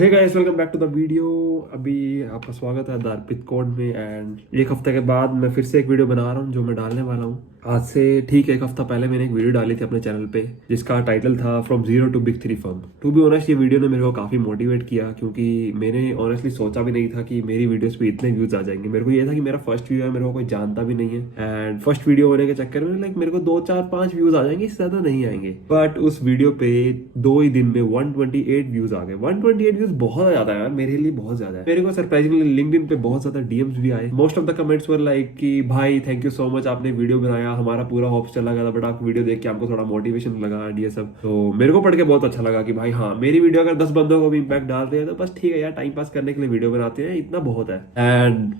Hey guys, welcome back to the video. अभी आपका स्वागत है द अर्पित कोड में। एंड एक हफ्ते के बाद मैं फिर से एक वीडियो बना रहा हूँ जो मैं डालने वाला हूँ आज से ठीक एक हफ्ता पहले मैंने एक वीडियो डाली थी अपने चैनल पे जिसका टाइटल था from zero to big three firm. To be honest ये वीडियो ने मेरे को काफी मोटिवेट किया क्योंकि मैंने ऑनेस्टली सोचा भी नहीं था कि मेरी वीडियोस पे इतने व्यूज आ जाएंगे। मेरे को ये था कि मेरा फर्स्ट व्यू है, मेरे को कोई जानता भी नहीं है एंड फर्स्ट वीडियो होने के चक्कर में लाइक मेरे को 2 4 5 व्यूज आ जाएंगे, इससे ज्यादा नहीं आएंगे। बट उस वीडियो पे 2 ही दिन में 128 व्यूज आ गए। 128 व्यूज बहुत ज्यादा है यार, मेरे लिए बहुत ज्यादा है। मेरे को सरप्राइजिंगली लिंक्डइन पे बहुत ज्यादा डीएम्स भी आए। Most of the comments were like कि भाई थैंक यू सो मच, आपने वीडियो बनाया, हमारा पूरा होप्स चला गया था बट आपको वीडियो देख के हमको थोड़ा मोटिवेशन लगा एंड ये सब। तो मेरे को पढ़ के बहुत अच्छा लगा कि भाई हाँ, मेरी वीडियो अगर 10 बंदों को भी इम्पैक्ट डाल रही है तो बस ठीक है यार, टाइम पास करने के लिए वीडियो बनाते हैं, इतना बहुत है। एंड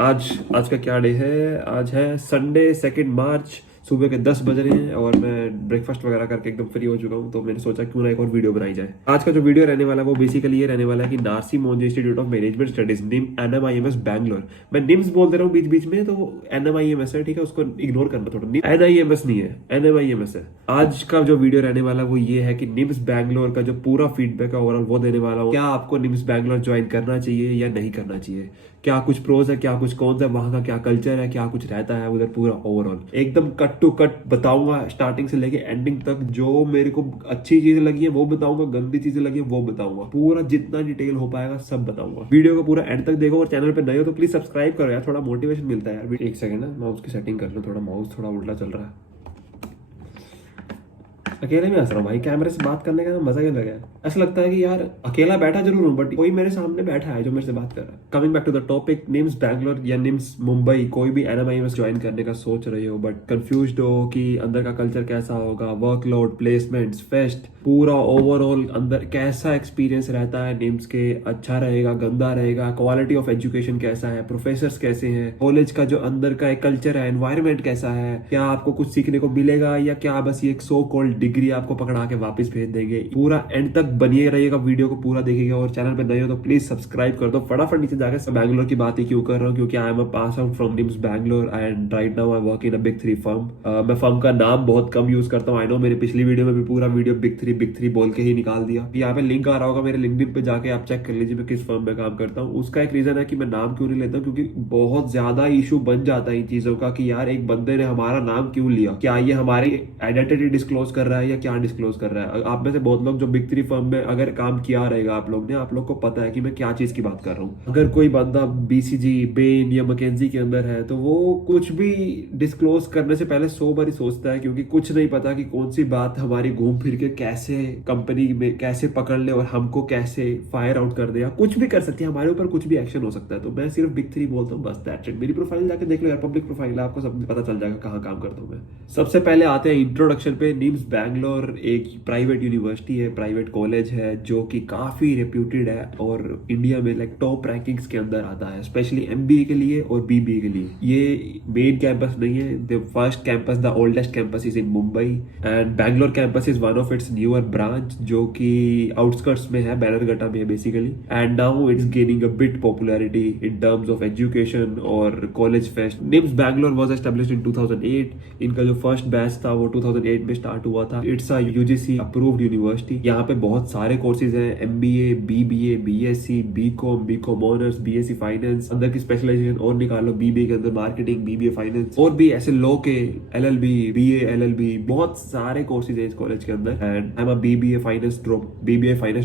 आज का क्या डे है? आज है संडे 2 मार्च। सुबह के 10 बज रहे हैं और मैं ब्रेकफास्ट वगैरह करके एकदम फ्री हो चुका हूँ। तो मैंने सोचा क्यों ना एक और वीडियो बनाई जाए। आज का जो वीडियो रहने वाला है वो बेसिकली ये रहने वाला है कि Narsee Monjee institute of management studies NMIMS Bangalore. मैं निम्स बोल दे रहा हूँ बीच बीच में, तो NMIMS है, ठीक है, उसको इग्नोर करना थोड़ा। NIMS नहीं है, NMIMS है। आज का जो वीडियो रहने वाला है वो ये है कि निम्स बैंगलोर का जो पूरा फीडबैक है ओवरऑल वो देने वाला हूँ। क्या आपको निम्स बैंगलोर ज्वाइन करना चाहिए या नहीं करना चाहिए, क्या कुछ प्रोज है, क्या कुछ कौन है, वहां का क्या कल्चर है, क्या कुछ रहता है उधर, पूरा ओवरऑल एकदम कट टू कट बताऊंगा। स्टार्टिंग से लेके एंडिंग तक जो मेरे को अच्छी चीजें लगी है वो बताऊंगा, गंदी चीजें लगी है वो बताऊंगा, पूरा जितना डिटेल हो पाएगा सब बताऊंगा। वीडियो को पूरा एंड तक देखो और चैनल पे नए हो तो प्लीज सब्सक्राइब करो यार, थोड़ा मोटिवेशन मिलता है यार। एक सेकंड ना, माउस की सेटिंग कर लो, थोड़ा माउस थोड़ा उल्टा चल रहा है। अकेले में हंस रहा हूँ भाई, कैमरे से बात करने का ना मजा ही अलग है। ऐसा लगता है कि यार अकेला बैठा जरूर हूँ बट कोई मेरे सामने बैठा है जो मेरे से बात कर रहा है। Coming back to the topic, NMIMS Bangalore या निम्स मुंबई, कोई भी NMIMS ज्वाइन करने का सोच रहे हो बट कंफ्यूज्ड हो कि अंदर का कल्चर कैसा होगा, वर्कलोड, प्लेसमेंट्स, फेस्ट, पूरा ओवरऑल अंदर कैसा एक्सपीरियंस रहता है निम्स के, अच्छा रहेगा, गंदा रहेगा, क्वालिटी ऑफ एजुकेशन कैसा है, प्रोफेसर्स कैसे हैं, कॉलेज का जो अंदर का एक कल्चर है, एनवायरमेंट कैसा है, क्या आपको कुछ सीखने को मिलेगा या क्या बस ये एक सो कॉल्ड डिग्री आपको पकड़ा के वापस भेज देंगे। पूरा एंड तक बनिए रहिएगा, वीडियो को पूरा देखिएगा और चैनल पे नए हो तो प्लीज सब्सक्राइब कर दो। फटाफट नीचे जाकर बैंगलोर की बात ही क्यों कर रहा हूँ, क्योंकि आई am a pass out from NIMS Bangalore and right now I work in a big three firm. मैं फर्म का नाम बहुत कम यूज करता हूँ, आई नो मेरी पिछली वीडियो में भी पूरा वीडियो बिग थ्री बोल के ही निकाल दिया। यहाँ पे लिंक आ रहा होगा मेरे लिंक्डइन पे, जाके आप चेक कर लीजिए मैं किस फर्म में काम करता हूँ। उसका एक रीजन है कि मैं नाम क्यों नहीं लेता, क्योंकि बहुत ज्यादा इशू बन जाता है इन चीजों का कि यार एक बंदे ने हमारा नाम क्यों लिया, क्या ये हमारी आइडेंटिटी डिस्क्लोज कर रहा है या क्या डिस्क्लोज कर रहा है। आप में से बहुत लोग जो बिग थ्री फर्म में अगर काम किया रहेगा आप लोग ने, आप लोग को पता है कि मैं क्या चीज की बात कर रहा हूँ। अगर कोई बंदा BCG, बेन या मैकेंजी के अंदर है तो वो कुछ भी डिस्क्लोज करने से पहले 100 बार ही सोचता है, क्योंकि कुछ नहीं पता कि कौन सी बात हमारी घूम फिर के कैसे कंपनी में कैसे पकड़ ले और हमको कैसे फायर आउट कर दे या कुछ भी कर सकती है, हमारे ऊपर कुछ भी एक्शन हो सकता है। तो मैं सिर्फ बिग थ्री बोलता हूँ, बस दैट्स इट। मेरी प्रोफाइल जाके देख लो यार, पब्लिक प्रोफाइल है, आपको सब पता चल जाएगा कहाँ काम करता हूँ मैं। सबसे पहले आते हैं इंट्रोडक्शन पे। निम्स बैंगलोर एक प्राइवेट यूनिवर्सिटी है, प्राइवेट कॉलेज है जो कि काफी रेप्यूटेड है और इंडिया में लाइक टॉप रैंकिंग्स के अंदर आता है, स्पेशली MBA के लिए और BBA के लिए। ये मेन कैंपस नहीं है, the first campus, the oldest campus is in Mumbai and Bangalore campus is one of its newer branch जो कि आउटस्कर्ट्स में है, बैनरघट्टा में है basically. And now it's gaining a bit popularity in terms of education और college fest. NMIMS Bangalore was established in 2008। इनका जो first batch था वो 2008 में स्टार्ट हुआ था। It's a UGC approved university. यहाँ पे बहुत सारे कोर्सेज हैं, MBA, BBA, BSc, BCom honours, BSc finance, अंदर की स्पेशलाइजेशन और निकालो, BBA के अंदर मार्केटिंग, BBA फाइनेंस और भी ऐसे लॉ के LLB, BA LLB, बहुत सारे कोर्सेज है इस कॉलेज के अंदर। And I am a BBA finance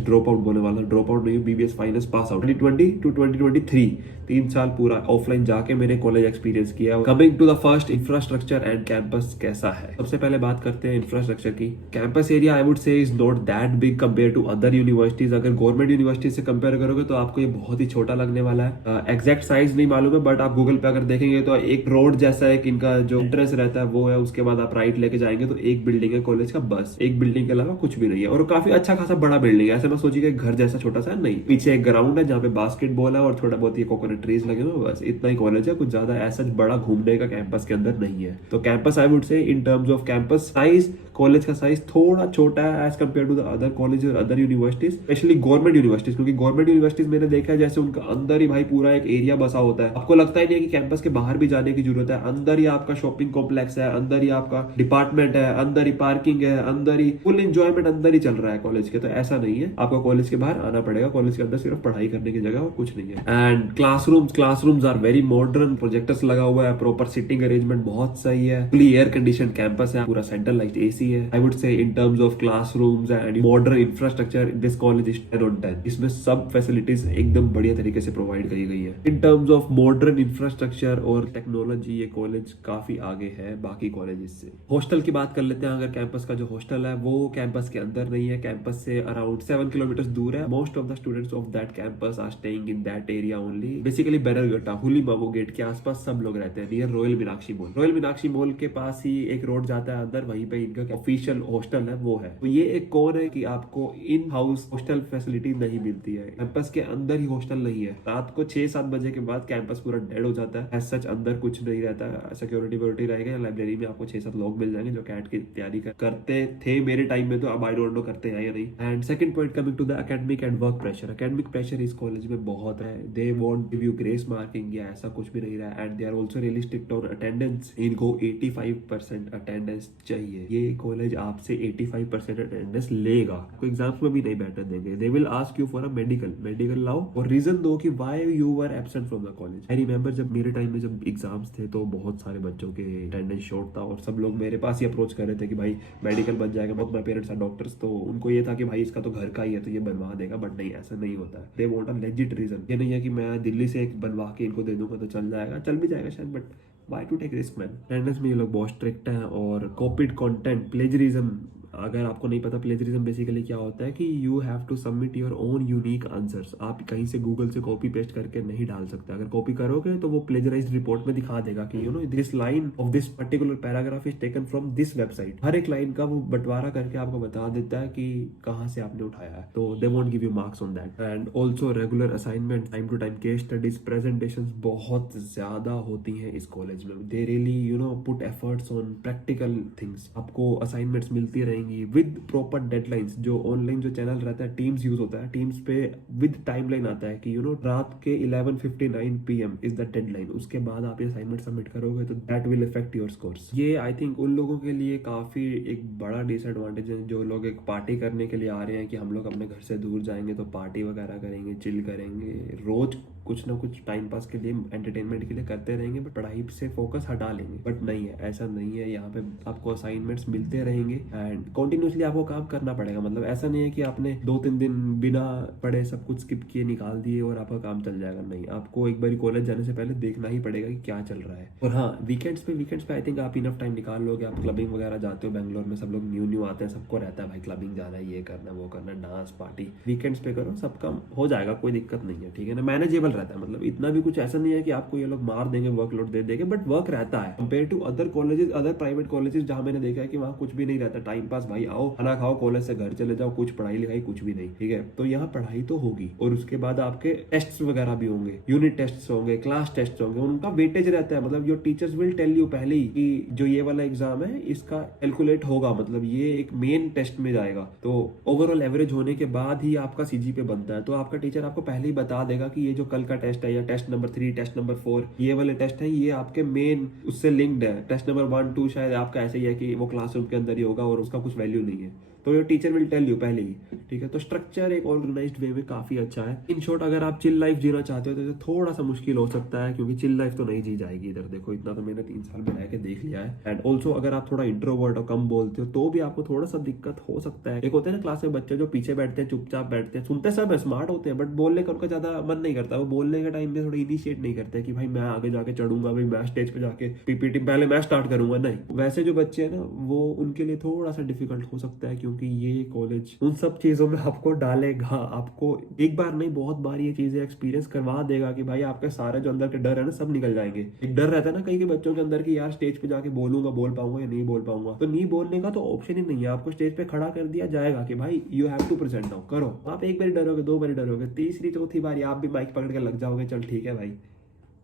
drop out बोलने वाला, ड्रॉप आउट नहीं, BBA finance pass out 2020 to 2023, 3 साल पूरा ऑफलाइन जाके मैंने कॉलेज एक्सपीरियंस किया। Coming to the first, infrastructure and campus कैसा है। सबसे पहले बात करते हैं इंफ्रास्ट्रक्चर की। Campus area I would say is not that big compare to other universities. अगर गवर्नमेंट यूनिवर्सिटी से कंपेयर करोगे तो आपको ये बहुत ही छोटा लगने वाला है। एग्जैक्ट साइज नहीं मालूम है बट आप गूगल पे अगर देखेंगे तो एक रोड जैसा है कि इनका जो एंट्रेंस रहता है वो है, उसके बाद आप राइट लेके जाएंगे तो एक बिल्डिंग है कॉलेज का, बस एक बिल्डिंग के अलावा कुछ भी नहीं है और काफी अच्छा खासा बड़ा बिल्डिंग है। ऐसे मैं सोचिए घर जैसा छोटा सा नहीं। पीछे एक ग्राउंड है जहाँ पे बास्केटबॉल है और थोड़ा बहुत ही कोकोनट ट्रीज लगे हुए, बस इतना ही कॉलेज है। कुछ ज्यादा ऐसा बड़ा घूमने का कैंपस के अंदर नहीं है। तो campus I would say in terms of campus size, college का साइज थोड़ा छोटा है as compared to the other college और other universities, especially government universities, क्योंकि गवर्नमेंट यूनिवर्सिटीज मैंने देखा है जैसे उनका अंदर ही भाई पूरा एक एरिया बसा होता है, आपको लगता ही नहीं है कि कैंपस के बाहर भी जाने की जरूरत है, अंदर ही आपका शॉपिंग कॉम्प्लेक्स है, अंदर ही आपका डिपार्टमेंट है, अंदर ही पार्किंग है, अंदर ही फुल एंजॉयमेंट अंदर ही चल रहा है कॉलेज के। तो ऐसा नहीं है, आपको कॉलेज के बाहर आना पड़ेगा, कॉलेज के अंदर सिर्फ पढ़ाई करने की जगह और कुछ नहीं है। And classrooms are very modern, projectors लगा हुआ है, प्रॉपर सिटिंग अरेंजमेंट बहुत सही है, फुली एयर कंडीशन कैंपस है, पूरा सेंट्रलाइज्ड एसी है। आई would say in terms of classrooms and modern infrastructure this college is 10 on 10। इसमें सब फैसिलिटीज एकदम बढ़िया तरीके से प्रोवाइड करी गई है। इन टर्म्स ऑफ मॉडर्न इंफ्रास्ट्रक्चर और टेक्नोलॉजी ये कॉलेज काफी आगे है बाकी कॉलेजेस से। हॉस्टल की बात कर लेते हैं। अगर कैंपस का जो हॉस्टल है वो कैंपस के अंदर नहीं है, कैंपस से अराउंड 7 किलोमीटर दूर है। Most of the students of that campus are staying in that area only. Basically Bannerghatta Hulimavu gate के आसपास सब लोग रहते हैं, near Royal Meenakshi Mall. Royal Meenakshi Mall के पास ही एक रोड जाता है अंदर, वहीं पे इनका ऑफिशियल हॉस्टल है वो है। तो ये एक कौन है कि आपको इन हाउस हॉस्टल फैसिलिटी नहीं मिलती है, कैंपस के अंदर ही हॉस्टल नहीं है। रात को 6-7 बजे के बाद कैंपस पूरा डेड हो जाता है। एज सच अंदर कुछ नहीं रहता है, सिक्योरिटी वोरिटी रहेगा। लाइब्रेरी में आपको 6-7 लोग मिल जाएंगे जो कैट की तैयारी करते थे मेरे टाइम में, तो अब आई डोंट नो करते हैं या नहीं। And second point coming to the academic and work pressure. Academic pressure इस कॉलेज में बहुत है। They won't give you grace marking या ऐसा कुछ भी नहीं रहा। And they are also really strict on attendance. इनको 85% अटेंडेंस चाहिए। ये कॉलेज आपसे 85% अटेंडेंस लेगा, आपको एग्जाम्स में भी नहीं बैठने देंगे। They will ask you for a medical लाओ और रीजन दो कि why you were absent from the college. I remember जब मेरे टाइम में जब एग्जाम्स थे तो बहुत सारे बच्चों के अटेंडेंस शॉर्ट था और सब लोग मेरे पास ही अप्रोच कर रहे थे कि भाई मेडिकल बन जाएगा। बहुत माय पेरेंट्स आर डॉक्टर्स, तो उनको ये था कि भाई इसका तो घर का ही है तो ये बनवा देगा, बट नहीं, ऐसा नहीं होता है। They want a legit reason. ये नहीं है कि मैं दिल्ली से एक बनवा के इनको दे दूंगा तो चल जाएगा, चल भी जाएगा शायद, but why to take risk man. Attendance में ये लोग बहुत स्ट्रिक्ट हैं। और कॉपीड कंटेंट, प्लेजरिज्म, अगर आपको नहीं पता प्लेजरिज्म बेसिकली क्या होता है कि you have to submit your own unique answers. आप कहीं से गूगल से कॉपी पेस्ट करके नहीं डाल सकते। अगर कॉपी करोगे तो वो प्लेजराइज्ड रिपोर्ट में दिखा देगा कि you know this line of this particular paragraph is taken from this website. हर एक लाइन का वो बंटवारा करके आपको बता देता है कि कहाँ से आपने उठाया है, तो they won't give you marks on that. And also regular assignment, time to time case studies, presentation बहुत ज्यादा होती है इस कॉलेज में। They really you know put efforts on practical things. आपको असाइनमेंट्स मिलती रहेंगी विद प्रॉपर डेडलाइंस। जो ऑनलाइन जो चैनल रहता है टीम्स यूज होता है, टीम्स पे विद टाइमलाइन आता है कि यू नो रात के 11:59 PM इज द डेडलाइन। उसके बाद आप ये असाइनमेंट सबमिट करोगे तो that will affect your scores. ये आई थिंक उन लोगों के लिए काफी एक बड़ा डिसएडवांटेज है जो लोग एक पार्टी करने के लिए आ रहे हैं कि हम लोग अपने घर से दूर जाएंगे तो पार्टी वगैरह करेंगे, चिल करेंगे, रोज कुछ ना कुछ टाइम पास के लिए, एंटरटेनमेंट के लिए करते रहेंगे, बट पढ़ाई से फोकस हटा लेंगे। बट नहीं है, ऐसा नहीं है। यहाँ पे आपको असाइनमेंट्स मिलते रहेंगे एंड कंटिन्यूसली आपको काम करना पड़ेगा। मतलब ऐसा नहीं है कि आपने 2-3 दिन बिना पढ़े सब कुछ स्किप किए निकाल दिए और आपका काम चल जाएगा। नहीं, आपको एक बार कॉलेज जाने से पहले देखना ही पड़ेगा कि क्या चल रहा है। और हाँ, वीकेंड्स पे आई थिंक आप इनफ टाइम निकाल लोगे। आप क्लबिंग वगैरह जाते हो, बैंगलोर में सब लोग न्यू आते हैं, सबको रहता है भाई क्लबिंग जाना है, ये करना वो करना, डांस पार्टी। वीकेंड्स पे करो, सब काम हो जाएगा, कोई दिक्कत नहीं है, ठीक है ना। मैनेजेबल रहता है, मतलब इतना भी कुछ ऐसा नहीं है कि आपको ये लोग मार देंगे, वर्कलोड दे देंगे, बट वर्क रहता है compare to other colleges, other private colleges जहां मैंने देखा है कि वहां कुछ भी नहीं रहता। टाइम पास, भाई आओ खाना खाओ, कॉलेज से घर चले जाओ, कुछ पढ़ाई लिखाई कुछ भी नहीं, ठीक है। तो यहाँ पढ़ाई तो होगी और उसके बाद आपके टेस्ट वगैरह भी होंगे, यूनिट टेस्ट होंगे, क्लास टेस्ट होंगे, उनका वेटेज रहता है। मतलब your teachers will tell you पहले ही कि जो ये वाला एग्जाम है इसका कैलकुलेट होगा, मतलब ये एक मेन टेस्ट में जाएगा, तो ओवरऑल एवरेज होने के बाद ही आपका सीजीपीए बनता है। तो आपका टीचर आपको पहले ही बता देगा कि ये जो कल का टेस्ट है या टेस्ट नंबर 3, टेस्ट नंबर 4, ये वाले टेस्ट है, ये आपके मेन उससे लिंक्ड है। टेस्ट नंबर 1, 2 शायद आपका ऐसे ही है कि वो क्लासरूम के अंदर ही होगा और उसका कुछ वैल्यू नहीं है, तो your teacher will tell you पहले ही, ठीक है। तो स्ट्रक्चर एक ऑर्गेनाइज्ड वे में काफी अच्छा है। इन शॉर्ट, अगर आप चिल लाइफ जीना चाहते हो तो थोड़ा सा मुश्किल हो सकता है, क्योंकि चिल लाइफ तो नहीं जी जाएगी इधर। देखो, इतना तो मैंने 3 साल में रह के देख लिया है। एंड ऑल्सो अगर आप थोड़ा इंट्रोवर्ट और कम बोलते हो तो भी आपको थोड़ा सा दिक्कत हो सकता है। एक होते हैं ना क्लास में बच्चे जो पीछे बैठते हैं, चुपचाप बैठते हैं, सुनते सब है, स्मार्ट होते हैं, बट बोलने का उनका ज्यादा मन नहीं करता। वो बोलने के टाइम में थोड़ा इनिशिएट नहीं करते कि भाई मैं आगे जाके चढ़ूंगा, भाई मैं स्टेज पे जाके पीपीटी पहले मैं स्टार्ट करूंगा। नहीं, वैसे जो बच्चे हैं ना, वो उनके लिए थोड़ा सा डिफिकल्ट हो सकता है, क्योंकि ये कॉलेज उन सब चीजों में आपको डालेगा। आपको एक बार नहीं, बहुत बार ये चीजें एक्सपीरियंस करवा देगा कि भाई आपके सारे जो अंदर के डर है ना, सब निकल जाएंगे। एक डर रहता है ना कई के बच्चों के अंदर कि यार स्टेज पे जाके बोलूंगा, बोल पाऊंगा या नहीं बोल पाऊंगा, तो नहीं बोलने का तो ऑप्शन ही नहीं है। आपको स्टेज पे खड़ा कर दिया जाएगा कि भाई you have to present now, करो। आप एक बार डरोगे, 2 बार डरोगे, तीसरी चौथी बार आप भी माइक पकड़ के लग जाओगे, चल ठीक है भाई,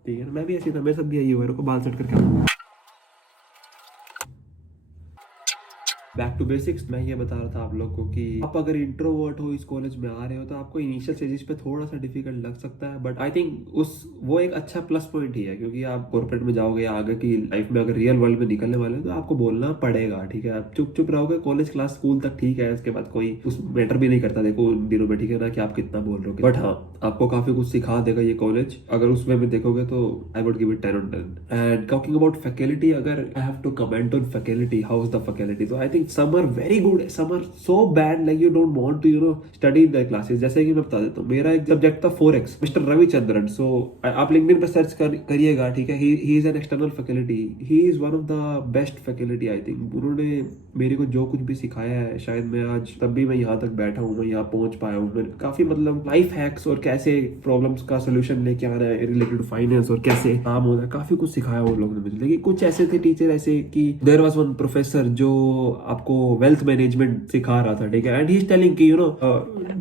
ठीक है। मैं भी ऐसी था, मेरे साथ भी यही हुआ, मेरे को बाल सेट करके बैक टू बेसिक्स, मैं ये बता रहा था आप लोग को कि आप अगर इंट्रोवर्ट हो, इस कॉलेज में आ रहे हो, तो आपको इनिशियल स्टेजेस पे थोड़ा सा डिफिकल्ट लग सकता है, बट आई थिंक वो एक अच्छा प्लस पॉइंट ही है, क्योंकि आप कॉर्पोरेट में जाओगे या आगे की लाइफ में अगर रियल वर्ल्ड में निकलने वाले हो तो आपको बोलना पड़ेगा, ठीक है। आप चुप चुप रहोगे कॉलेज क्लास स्कूल तक, ठीक है, उसके बाद कोई उस मैटर भी नहीं करता, देखो उन दिनों में, ठीक है ना, कि आप कितना बोल रहे हो, बट हाँ आपको काफी कुछ सिखा देगा ये कॉलेज, अगर उस वे में देखोगे तो I would give it 10 on 10। And talking about faculty, अगर I have to comment on faculty, how is the faculty, तो I think some are very good, some are so bad, like you don't want to study in the classes. जैसे कि मैं बता देता हूँ, मेरा एक सब्जेक्ट था 4x, मिस्टर रविचंद्रन, सो आप लिंक्डइन पे सर्च करिएगा, ठीक है, he is an external faculty, he is one of the best faculty I think. उन्होंने मेरे को जो कुछ भी सिखाया है, शायद मैं आज तब भी मैं यहाँ तक बैठा हूँ, मैं यहाँ पहुंच पाया हूँ, काफी मतलब लाइफ हैक्स और कैसे प्रॉब्लम्स का सोल्यूशन लेके आना है रिलेटेड टू फाइनेंस और कैसे काम होता है, काफी कुछ सिखाया उन लोगों ने मुझे। लेकिन कुछ ऐसे थे टीचर ऐसे कि देयर वाज वन प्रोफेसर जो आपको वेल्थ मैनेजमेंट सिखा रहा था, ठीक है, एंड ही इज टेलिंग कि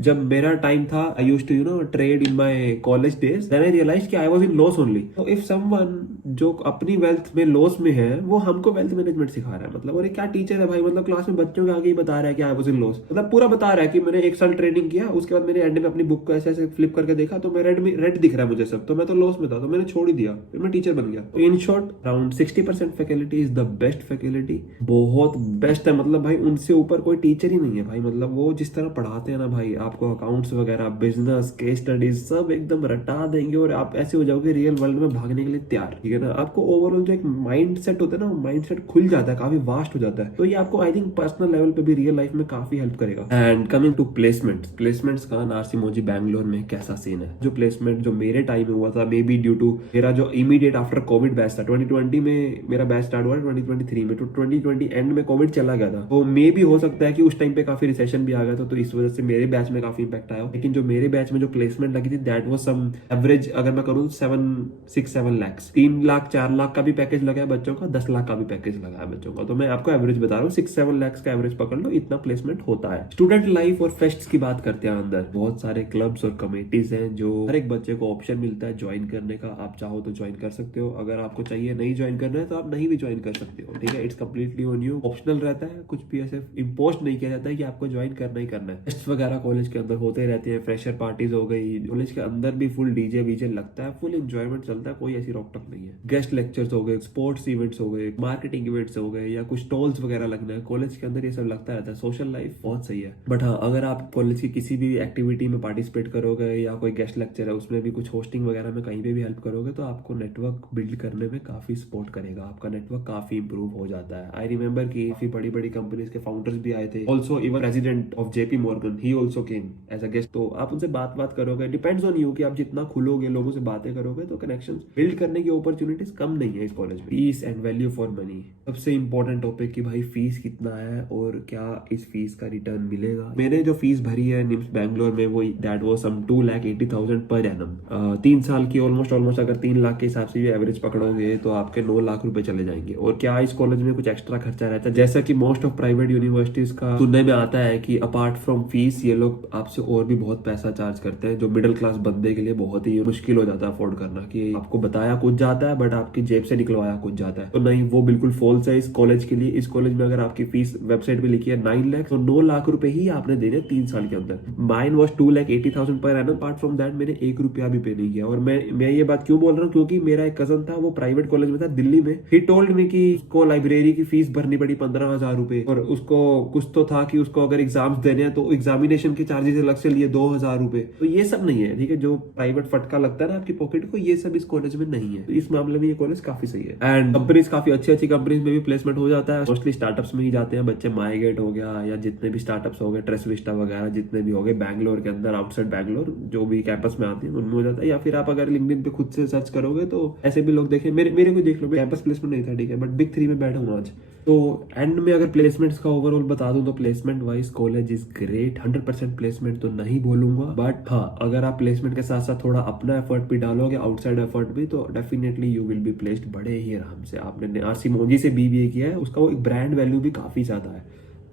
जब मेरा टाइम था, I used to trade in my college days, then I realised कि I was in loss only. तो इफ समवन जो अपनी वेल्थ में लॉस में है, वो हमको वेल्थ मैनेजमेंट सिखा रहा है, मतलब और क्या टीचर है भाई, मतलब क्लास में बच्चों के आगे ही बता रहा है कि आई वाज इन लॉस, मतलब पूरा बता रहा है कि मैंने 1 साल ट्रेडिंग किया, उसके बाद मैंने एंड में अपनी बुक को ऐसे ऐसे फ्लिप करके देखा तो मैं रेड दिख रहा है मुझे सब, तो मैं तो लॉस में था, तो मैंने छोड़ ही दिया, फिर मैं टीचर बन गया। तो in short around 60% faculty is the best faculty, बहुत बेस्ट है, मतलब भाई उनसे ऊपर कोई टीचर ही नहीं है भाई, मतलब वो जिस तरह पढ़ाते हैं ना भाई, आपको अकाउंट्स वगैरह, बिजनेस, केस स्टडीज सब एकदम रटा देंगे और आप ऐसे हो जाओगे रियल वर्ल्ड में भागने के लिए तैयार, ठीक है ना। आपको ओवरऑल जो एक माइंड सेट होता है ना, माइंड सेट खुल जाता है, काफी वास्ट हो जाता है, तो ये आपको आई थिंक पर्सनल लेवल पे भी रियल लाइफ में काफी हेल्प करेगा। एंड कमिंग टू प्लेसमेंट्स का आरसी मोजी बैंगलोर में कैसा सीन है, जो प्लेसमेंट जो मेरे टाइम में हुआ था, मे बी ड्यू टू मेरा जो इमीडिएट आफ्टर कोविड बैच था, 2020 में मेरा बैच स्टार्ट हुआ 2023 में, तो 2020 एंड में कोविड चला गया था, तो मे भी हो सकता है कि उस टाइम पे काफी रिसेशन भी आ गया था, तो इस वजह से मेरे बैच में काफी इंपैक्ट आया। लेकिन जो मेरे बैच में जो प्लेसमेंट लगी थी, दैट वाज सम एवरेज, अगर मैं करूँ 7 लाख, 3 लाख 4 लाख का भी पैकेज लगा है बच्चों का, 10 लाख का भी पैकेज लगा है बच्चों का, तो मैं आपको एवरेज बता रहा हूँ, 6-7 लाख का एवरेज पकड़ लो, इतना प्लेसमेंट होता है। स्टूडेंट लाइफ और फेस्ट्स की बात करते हैं, अंदर बहुत सारे क्लब्स और कमेटीज हैं जो हर एक बच्चे को ऑप्शन मिलता है ज्वाइन करने का, आप चाहो तो ज्वाइन कर सकते हो, अगर आपको चाहिए नहीं ज्वाइन करना है तो आप नहीं भी ज्वाइन कर सकते हो, ठीक है, it's completely on you, optional रहता है, कुछ भी ऐसे इम्पोज नहीं किया जाता है कि आपको ज्वाइन करना ही करना है। फेस्ट वगैरह कॉलेज के अंदर होते रहते हैं, फ्रेशर पार्टीज हो गई, कॉलेज के अंदर भी फुल डीजे वीजे लगता है, फुल एंजॉयमेंट चलता है, कोई ऐसी रोक टोक नहीं है। गेस्ट लेक्चर्स हो गए, स्पोर्ट्स इवेंट्स हो गए, मार्केटिंग इवेंट्स हो गए, या कुछ स्टॉल्स वगैरह लगना है कॉलेज के अंदर, ये सब लगता रहता है, सोशल लाइफ बहुत सही है। बट हाँ, अगर आप कॉलेज की किसी भी एक्टिविटी में पार्टिसिपेट करोगे या कोई गेस्ट लेक्चर है उसमें भी कुछ होस्टिंग वगैरह में कहीं पे भी हेल्प करोगे, तो आपको नेटवर्क बिल्ड करने में काफी सपोर्ट करेगा, आपका नेटवर्क काफी इंप्रूव हो जाता है। आई रिमेंबर कि काफी बड़ी बड़ी कंपनीज के फाउंडर्स भी आए थे, also even president of JP Morgan, he also came as a guest, तो आप उनसे बात करोगे, डिपेंड्स ऑन यू कि आप जितना खुलोगे, लोगों से बातें करोगे, तो कनेक्शन बिल्ड करने की अपॉर्चुनिटीज कम नहीं है इस कॉलेज में। Fees and value for money, सबसे इंपॉर्टेंट टॉपिक कि भाई फीस कितना है और क्या इस फीस का रिटर्न मिलेगा। मैंने जो फीस भरी है निम्स बैंगलोर में, वो that was some 2,80,000 per annum, 3 साल की ऑलमोस्ट अगर 3 लाख के हिसाब से भी एवरेज पकड़ोगे तो आपके 9 लाख रुपए चले जाएंगे। और क्या इस कॉलेज में कुछ एक्स्ट्रा खर्चा रहता है, जैसा कि मोस्ट ऑफ प्राइवेट यूनिवर्सिटीज का सुनने में आता है कि अपार्ट फ्रॉम फीस ये लोग आपसे और भी बहुत पैसा चार्ज करते हैं, जो मिडिल क्लास बंदे के लिए बहुत ही मुश्किल हो जाता है अफोर्ड करना, कि आपको बताया कुछ जाता है बट आपकी जेब से निकलवाया कुछ जाता है। तो नहीं, वो बिल्कुल फॉल्स है इस कॉलेज के लिए। इस कॉलेज में अगर आपकी फीस वेबसाइट पे लिखी है 9 लाख, तो 9 लाख रुपए ही आपने देने 3 साल के अंदर। Mine was 2,80,000 per annum, apart from that मैंने 1 रुपया भी पे नहीं किया। और मैं ये बात क्यों बोल रहा हूँ, क्योंकि मेरा एक कजन था, वो प्राइवेट कॉलेज में था दिल्ली में, ही टोल्ड मी कि उसको लाइब्रेरी की फीस भरनी पड़ी 15,000 रुपए, और उसको कुछ तो था कि उसको अगर एग्जाम्स देने हैं तो एग्जामिनेशन के चार्जेस अलग से लिए 2,000 रुपए। तो ये सब नहीं है, ठीक है, जो प्राइवेट फटका लगता है ना आपकी पॉकेट को, ये सब इस कॉलेज में नहीं है। तो इस मामले में ये कॉलेज काफी सही है। एंड कंपनीज काफी अच्छी कंपनीज में भी प्लेसमेंट हो जाता है, मोस्टली स्टार्टअप्स में ही जाते हैं बच्चे, माईगेट हो गया या जितने भी स्टार्टअप्स हो गए, ट्रेस विस्टा वगैरह जितने भी हो गए बैंगलोर के अंदर, आउटसाइड बैंगलोर जो भी कैंपस में आते हैं उनमें हो जाता है। या फिर आप अगर लिंक्डइन पे खुद से सर्च करोगे तो ऐसे भी लोग देखें, मेरे को देख लो, कैंपस प्लेसमेंट नहीं था, ठीक है, बट बिग 3 में बैठा हूँ आज। तो एंड में अगर प्लेसमेंट्स का ओवरऑल बता दूं तो placement wise college is great. 100% placement तो नहीं बोलूंगा, बट हाँ, अगर आप प्लेसमेंट के साथ साथ थोड़ा अपना एफर्ट भी डालोगे, आउटसाइड एफर्ट भी, तो definitely you will be placed बड़े ही आराम से। आपने आरसी मोजी से बीबीए किया है, उसका वो एक ब्रांड वैल्यू भी काफी ज्यादा है।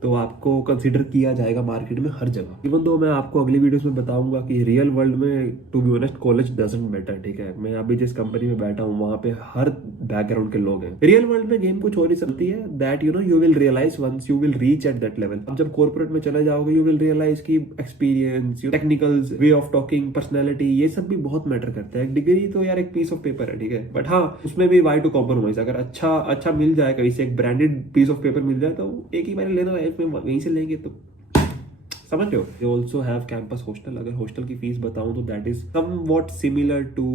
तो आपको कंसिडर किया जाएगा मार्केट में हर जगह। इवन दो मैं आपको अगली वीडियोस में बताऊंगा कि रियल वर्ल्ड में to be honest college doesn't matter, ठीक है। मैं अभी जिस कंपनी में बैठा हूँ वहां पे हर बैकग्राउंड के लोग हैं। रियल वर्ल्ड में गेम कुछ हो नहीं सकती है, that you know you will realize once you will reach at that level. अब जब कॉर्पोरेट में चले जाओगे यू विल रियलाइज की experience, technicals, way of talking, personality, ये सब भी बहुत मैटर करता है। डिग्री तो यार एक पीस ऑफ पेपर है, ठीक है, बट हाँ उसमें भी वाई टू कॉम्प्रोमाइज। अगर अच्छा मिल जाए कहीं से, एक ब्रांडेड पीस ऑफ पेपर मिल जाए तो एक ही बार लेना लाइफ में, वहीं से लेंगे तो समझ रहे हो। They also have campus hostel. अगर हॉस्टल की फीस बताऊं तो that is somewhat similar to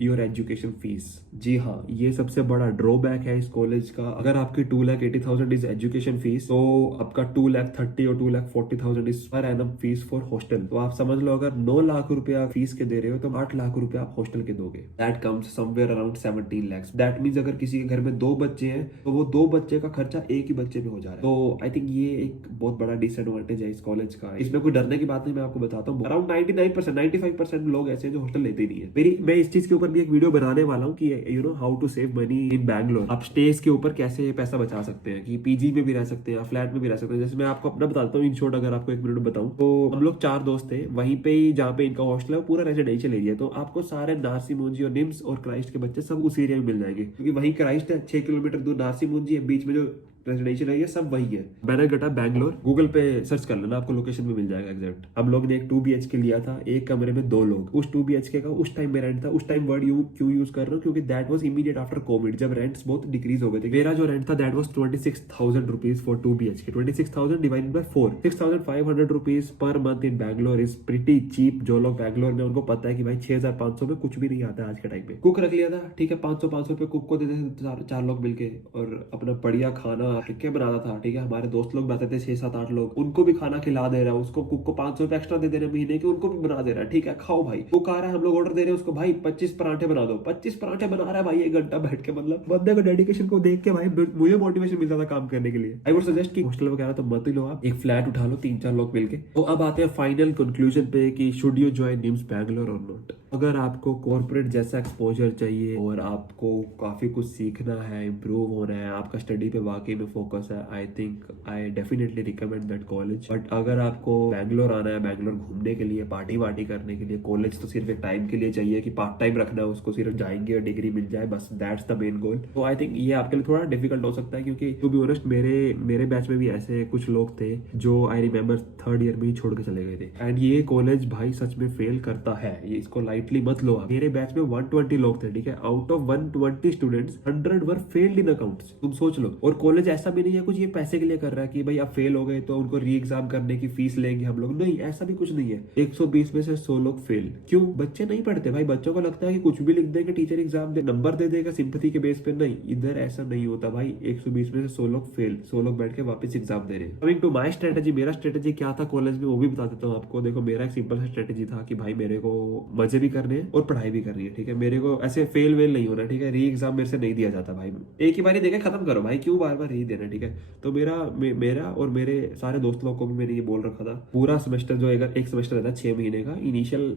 your education fees. जी हाँ, ये सबसे बड़ा ड्रॉबैक है इस कॉलेज का। अगर आपकी 2,80,000 इज एजुकेशन फीस, तो आपका 2,30,000 और 2,40,000 is per annum fees for hostel. तो आप समझ लो अगर 9 लाख रुपया फीस के दे रहे हो तो 8 लाख रुपया आप हॉस्टल के दोगे। That comes somewhere around 17 lakhs। That means अगर किसी के घर में 2 बच्चे हैं तो वो 2 बच्चे का खर्चा एक ही बच्चे पे हो जा रहा है। तो आई थिंक ये एक बहुत बड़ा डिसएडवांटेज है इस कॉलेज का। इसमें कोई डरने की बात नहीं, मैं आपको बताता हूँ। अराउंड 99%, 95% लोग ऐसे हैं जो हॉस्टल लेते ही नहीं है। मैं इस चीज के ऊपर भी एक वीडियो बनाने वाला हूँ कि you know how to save money in Bangalore. आप स्टेज के ऊपर कैसे पैसा बचा सकते हैं, कि पीजी में भी रह सकते हैं, फ्लैट में भी रह सकते हैं। जैसे मैं आपको अपना बताता हूँ इन शॉर्ट, अगर आपको 1 मिनट बताऊं तो हम लोग 4 दोस्त थे वहीं पे ही जहाँ पे इनका हॉस्टल है, पूरा रेजिडेंशियल एरिया। तो आपको सारे नारसी मुंजी और निम्स और क्राइस्ट के बच्चे सब उस एरिया में मिल जाएंगे, क्योंकि वहीं क्राइस्ट है, 6 किलोमीटर दूर नारसी मुंजी है, बीच में जो रेजिडेंशियल एरिया सब वही है। बैनरघट्टा बैंगलोर, गूगल पे सर्च कर लेना, आपको लोकेशन में मिल जाएगा एग्जैक्ट। हम लोग ने एक 2 BHK लिया था, एक कमरे में 2 लोग। उस 2 BHK का उस टाइम में रेंट था, उस टाइम वर्ड क्यों यूज कर रहा हूँ क्योंकि that was immediate after COVID, जब रेंट्स बहुत डिक्रीज हो गए थे। मेरा जो रेंट था that was 26,000 rupees for 2 BHK। 26,000 divided by 4, 6,500 rupees per month in Bangalore is pretty cheap. जो लोग बैंगलोर में उनको पता है कि भाई 6,500 में कुछ भी नहीं आता आज के टाइम में। कुक रख लिया था, ठीक है, 500 रुपए कुक को देते थे 4 लोग मिलके, और अपना बढ़िया खाना ठीक बनाता था, ठीक है। हमारे दोस्त लोग बैठे थे 6-7-8 लोग, उनको भी खाना खिला दे रहा है, उसको कुक को 500 रुपए एक्स्ट्रा दे रहे महीने के, उनको भी बना दे रहा है, ठीक है, खाओ भाई। कुक आ रहा है, हम लोग ऑर्डर दे रहे हैं उसको, भाई 25 पराठे बना दो, 25 पराठे बना रहा है भाई 1 घंटा बैठ के। मतलब बंदे को डेडिकेशन को देख के भाई मुझे मोटिवेशन मिलता था काम करने के लिए। आई वुड सजेस्ट कि हॉस्टल वगैरह तो मत ही लो आप, एक फ्लैट उठा लो 3-4 लोग मिलके। तो अब आते हैं फाइनल कंक्लूजन पे कि should you join NIMS Bangalore और नॉट। अगर आपको कॉर्पोरेट जैसा एक्सपोजर चाहिए और आपको काफी कुछ सीखना है, इंप्रूव होना है, आपका स्टडी पे वाकई में फोकस है, I think I definitely recommend that college. But अगर आपको बैंगलोर आना है, बैंगलोर घूमने के लिए, पार्टी वार्टी करने के लिए, कॉलेज तो सिर्फ एक टाइम के लिए चाहिए कि पार्ट टाइम रखना है उसको, सिर्फ जाएंगे और डिग्री मिल जाए, बस दैट्स द मेन गोल। तो आई थिंक ये आपके लिए थोड़ा डिफिकल्ट हो सकता है, क्योंकि टू बी ऑनेस्ट मेरे बैच में भी ऐसे कुछ लोग थे जो आई रिमेम्बर 3rd ईयर में ही छोड़ के चले गए थे। एंड ये कॉलेज भाई सच में फेल करता है, ये इसको लाइटली मत लो आप। मेरे बैच में 120 लोग थे, ठीक है, out of 120 students 100 were failed in accounts. तुम सोच लो। और कॉलेज ऐसा भी नहीं है कुछ ये पैसे के लिए कर रहा है कि भाई आप फेल हो गए तो उनको री एग्जाम करने की फीस लेंगे हम लोग, नहीं, ऐसा भी कुछ नहीं है। 120 में से 100 लोग फेल। क्यों? बच्चे नहीं पढ़ते भाई, बच्चों को लगता है कि कुछ भी लिख देंगे, टीचर एग्जाम दे नंबर दे देगा सिंपैथी के बेस पे। नहीं, इधर ऐसा नहीं होता भाई। 120 में से 100 लोग फेल, 100 लोग बैठ के वापस एग्जाम दे रहे हैं। कमिंग टू माय स्ट्रेटेजी, मेरा स्ट्रेटेजी क्या था कॉलेज में वो भी बता देता हूँ आपको। देखो, मेरा एक सिंपल सा स्ट्रेटेजी था कि भाई मेरे को मजे भी करने हैं और पढ़ाई भी करनी है, ठीक है। मेरे को ऐसे फेल वेल नहीं होना, ठीक है। री एग्जाम मेरे से नहीं दिया जाता भाई, एक ही बार देके खत्म करो भाई, क्यों बार बार री देना, ठीक है। तो मेरा और मेरे सारे दोस्त लोग को भी मैंने ये बोल रखा था, पूरा सेमेस्टर जो अगर एक सेमेस्टर रहता है 6 महीने का, इनिशियल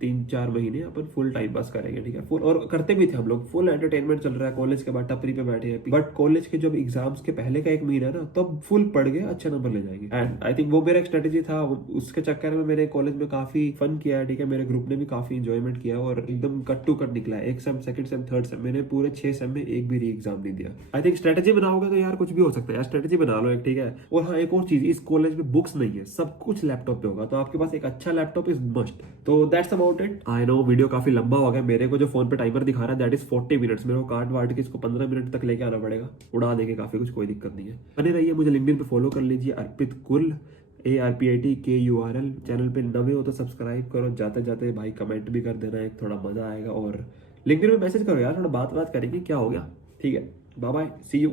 3-4 महीने अपन फुल टाइम पास करेंगे, ठीक है। फुल, और करते भी थे हम लोग, फुल एंटरटेनमेंट चल रहा है कॉलेज के बाद, टपरी पे बैठे हैं। बट कॉलेज के जब एग्जाम्स के पहले का 1 महीना ना, तब फुल पढ़ के अच्छे नंबर ले जाएंगे। एंड आई थिंक वो मेरा एक स्ट्रेटेजी था। उसके चक्कर में मैंने कॉलेज में काफी फन किया है, ठीक है। मेरे ग्रुप ने भी काफी इंजॉयमेंट किया और एकदम कट टू कट निकला है। 1 same, 2nd same, 3rd same, मैंने पूरे 6 सेम में एक भी री एग्जाम नहीं दिया। आई थिंक स्ट्रेटेजी बनाओगे तो यार कुछ भी हो सकता है यार, स्ट्रेटेजी बना लो एक, ठीक है। और हाँ, एक और चीज, इस कॉलेज में बुक्स नहीं है, सब कुछ लैपटॉप पे होगा, तो आपके पास एक अच्छा लैपटॉप इज मस्ट। तो that's about it. I know video काफी लंबा हो गया। मेरे को जो फोन पे टाइमर दिखा रहा है दैट इज 40 मिनट्स। मेरे को काट वाट के इसको 15 मिनट तक लेके आना पड़ेगा, उड़ा देंगे काफी कुछ, कोई दिक्कत नहीं है। बने रहिए, मुझे लिंक्डइन पे फॉलो कर लीजिए, अर्पित कुल, ARPITKURL। चैनल पे नवे हो तो सब्सक्राइब करो, जाते जाते भाई कमेंट भी कर देना, एक थोड़ा मजा आएगा। और लिंक्डइन में मैसेज करो यार, थोड़ा बात करेंगे, क्या हो गया, ठीक है। Bye bye, see you.